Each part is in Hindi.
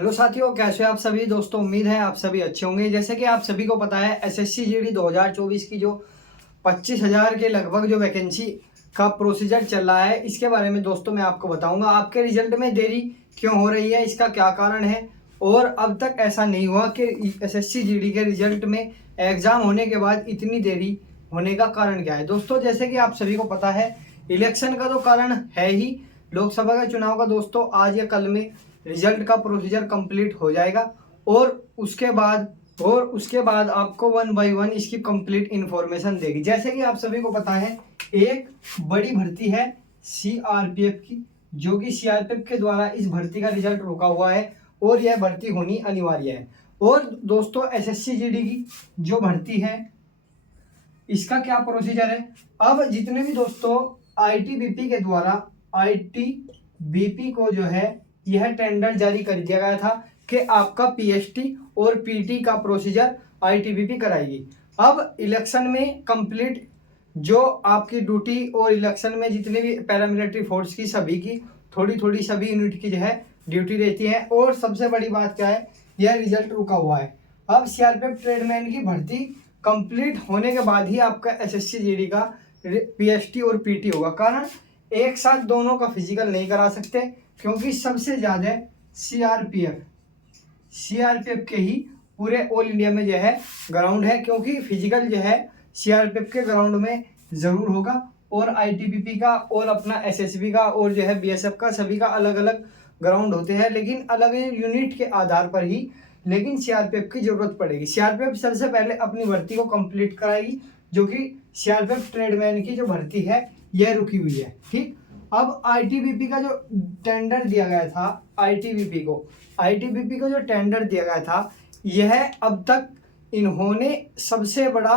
हेलो साथियों, कैसे हो आप सभी दोस्तों। उम्मीद है आप सभी अच्छे होंगे। जैसे कि आप सभी को पता है एसएससी जीडी 2024 की जो 25,000 के लगभग जो वैकेंसी का प्रोसीजर चल रहा है, इसके बारे में दोस्तों मैं आपको बताऊंगा। आपके रिजल्ट में देरी क्यों हो रही है, इसका क्या कारण है, और अब तक ऐसा नहीं हुआ कि एसएससी जीडी के रिजल्ट में एग्जाम होने के बाद इतनी देरी होने का कारण क्या है। दोस्तों जैसे कि आप सभी को पता है, इलेक्शन का तो कारण है ही, लोकसभा के चुनाव का दोस्तों आज या कल में रिजल्ट का प्रोसीजर कंप्लीट हो जाएगा और उसके बाद आपको 1 बाय 1 इसकी कंप्लीट इंफॉर्मेशन देगी। जैसे कि आप सभी को पता है, एक बड़ी भर्ती है सीआरपीएफ की, जो कि सीआरपीएफ के द्वारा इस भर्ती का रिजल्ट रोका हुआ है और यह भर्ती होनी अनिवार्य है। और दोस्तों एसएससी जीडी की जो भर्ती है, इसका क्या प्रोसीजर है। अब जितने भी दोस्तों आईटीबीपी के द्वारा आईटीबीपी को जो है यह टेंडर जारी कर दिया गया था कि आपका पीएसटी और पीटी का प्रोसीजर आईटीबीपी कराएगी। अब इलेक्शन में कंप्लीट जो आपकी ड्यूटी और इलेक्शन में जितने भी पैरामिलिट्री फोर्स की सभी की थोड़ी थोड़ी सभी यूनिट की जो है ड्यूटी रहती है। और सबसे बड़ी बात क्या है, यह रिजल्ट रुका हुआ है। अब सीआरपीएफ ट्रेडमैन की भर्ती कंप्लीट होने के बाद ही आपका एसएससी जीडी का पीएसटी और पीटी होगा। कारण एक साथ दोनों का फिजिकल नहीं करा सकते, क्योंकि सबसे ज़्यादा सीआरपीएफ के ही पूरे ऑल इंडिया में जो है ग्राउंड है, क्योंकि फिजिकल जो है सीआरपीएफ के ग्राउंड में ज़रूर होगा और आईटीबीपी का और अपना एसएसबी का और जो है बीएसएफ का सभी का अलग अलग ग्राउंड होते हैं, लेकिन अलग यूनिट के आधार पर ही। लेकिन सीआरपीएफ की जरूरत पड़ेगी। सीआरपीएफ सबसे पहले अपनी भर्ती को कंप्लीट कराएगी, जो कि सीआरपीएफ ट्रेडमैन की जो भर्ती है यह रुकी हुई है। ठीक, अब आईटीबीपी का जो टेंडर दिया गया था, आईटीबीपी को जो टेंडर दिया गया था, यह अब तक इन्होंने सबसे बड़ा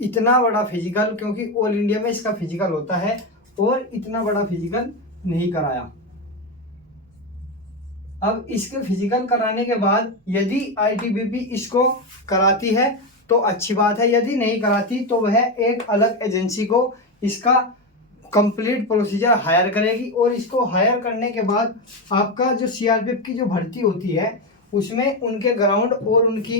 इतना बड़ा फिजिकल, क्योंकि ऑल इंडिया में इसका फिजिकल होता है, और इतना बड़ा फिजिकल नहीं कराया। अब इसके फिजिकल कराने के बाद यदि आईटीबीपी इसको कराती है तो अच्छी बात है, यदि नहीं कराती तो वह एक अलग एजेंसी को इसका कंप्लीट प्रोसीजर हायर करेगी। और इसको हायर करने के बाद आपका जो सीआरपीएफ की जो भर्ती होती है, उसमें उनके ग्राउंड और उनकी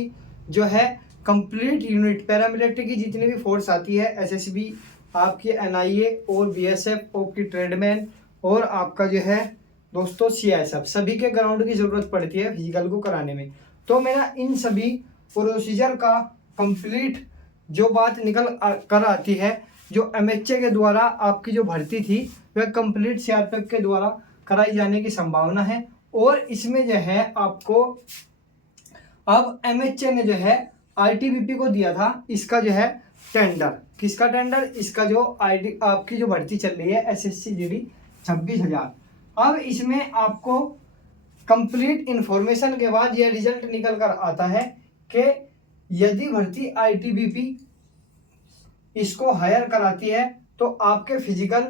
जो है कंप्लीट यूनिट पैरामिलिट्री की जितनी भी फोर्स आती है, एसएसबी, आपकी एनआईए और बीएसएफ, आपकी ट्रेडमैन और आपका जो है दोस्तों सीआईएसएफ, सभी के ग्राउंड की ज़रूरत पड़ती है फिजिकल को कराने में। तो मेरा इन सभी प्रोसीजर का कंप्लीट जो बात निकल कर आती है, जो एमएचए के द्वारा आपकी जो भर्ती थी वह कंप्लीट सीआरपीएफ के द्वारा कराई जाने की संभावना है। और इसमें जो है आपको अब एमएचए ने जो है आईटीबीपी को दिया था इसका जो है टेंडर। किसका टेंडर? इसका जो आपकी जो भर्ती चल रही है एसएससी जीडी 26,000। अब इसमें आपको कंप्लीट इंफॉर्मेशन के बाद यह रिजल्ट निकल कर आता है कि यदि भर्ती आईटीबीपी इसको हायर कराती है तो आपके फिजिकल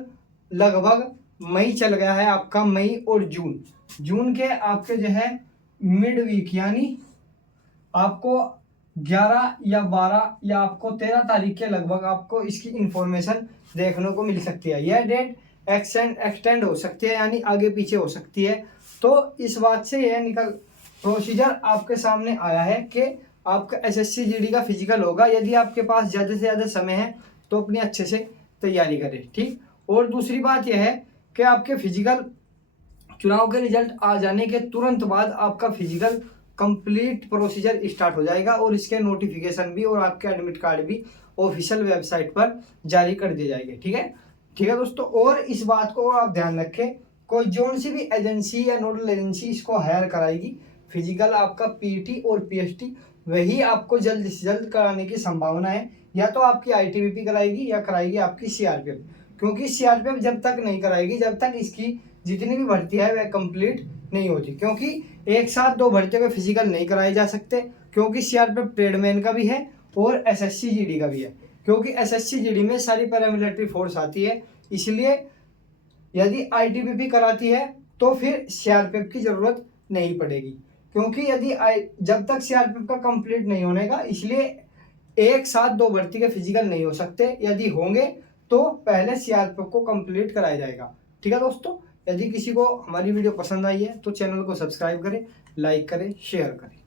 लगभग मई चल गया है, आपका मई और जून के आपके जो है मिड वीक, यानी आपको 11 या 12 या आपको 13 तारीख के लगभग आपको इसकी इंफॉर्मेशन देखने को मिल सकती है। यह डेट एक्सटेंड हो सकती है, यानी आगे पीछे हो सकती है। तो इस बात से यह प्रोसीजर आपके सामने आया है कि आपका एसएससी जीडी का फिजिकल होगा। यदि आपके पास ज़्यादा से ज़्यादा समय है तो अपनी अच्छे से तैयारी करें। ठीक, और दूसरी बात यह है कि आपके फिजिकल चुनाव के रिजल्ट आ जाने के तुरंत बाद आपका फिजिकल कंप्लीट प्रोसीजर स्टार्ट हो जाएगा और इसके नोटिफिकेशन भी और आपके एडमिट कार्ड भी ऑफिशियल वेबसाइट पर जारी कर दिए जाएंगे। ठीक है दोस्तों। और इस बात को आप ध्यान रखें, कोई जोन सी भी एजेंसी या नोडल एजेंसी इसको हायर कराएगी, फिजिकल आपका पीटी और पीएसटी वही आपको जल्द से जल्द कराने की संभावना है। या तो आपकी आईटीबीपी कराएगी या कराएगी आपकी सीआरपीएफ, क्योंकि सीआरपीएफ जब तक नहीं कराएगी जब तक इसकी जितनी भी भर्ती है वह कंप्लीट नहीं होती, क्योंकि एक साथ दो भर्तियों के फिजिकल नहीं कराए जा सकते, क्योंकि सीआरपीएफ ट्रेडमैन का भी है और एसएससी जीडी का भी है, क्योंकि एसएससी जीडी में सारी पैरामिलिट्री फोर्स आती है। इसलिए यदि आईटीबीपी कराती है तो फिर सीआरपीएफ की जरूरत नहीं पड़ेगी, क्योंकि यदि जब तक सीआरपीएफ का कंप्लीट नहीं होने का, इसलिए एक साथ दो भर्ती के फिजिकल नहीं हो सकते। यदि होंगे तो पहले सीआरपीएफ को कंप्लीट कराया जाएगा। ठीक है दोस्तों, यदि किसी को हमारी वीडियो पसंद आई है तो चैनल को सब्सक्राइब करें, लाइक करें, शेयर करें।